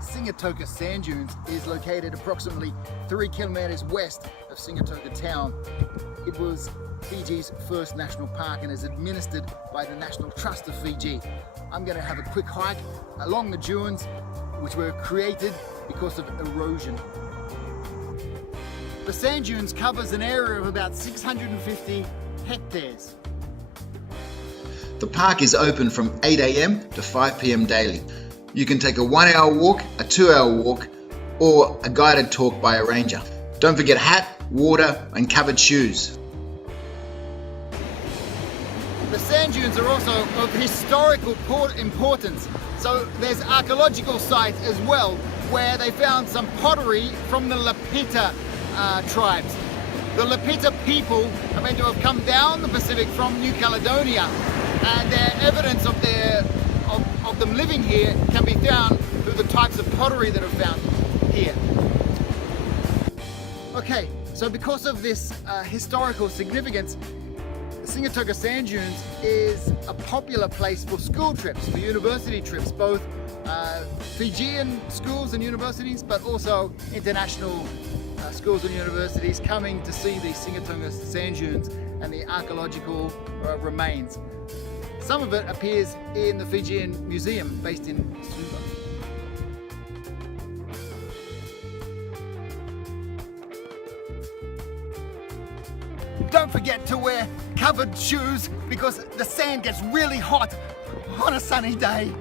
Sigatoka Sand Dunes is located approximately 3 kilometers west of Sigatoka town. It was Fiji's first national park and is administered by the National Trust of Fiji. I'm going to have a quick hike along the dunes, which were created because of erosion. The sand dunes covers an area of about 650 hectares. The park is open from 8 AM to 5 PM daily. You can take a 1-hour walk, a 2-hour walk, or a guided talk by a ranger. Don't forget hat, water, and covered shoes. The sand dunes are also of historical importance. So there's archaeological sites as well, where they found some pottery from the Lapita tribes. The Lapita people are meant to have come down the Pacific from New Caledonia, and their evidence of them living here can be found through the types of pottery that are found here. Okay, so because of this historical significance, Sigatoka Sand Dunes is a popular place for school trips, for university trips, both Fijian schools and universities, but also international schools and universities coming to see the Sigatoka Sand Dunes and the archaeological remains. Some of it appears in the Fijian Museum based in Suva. Don't forget to wear covered shoes because the sand gets really hot on a sunny day.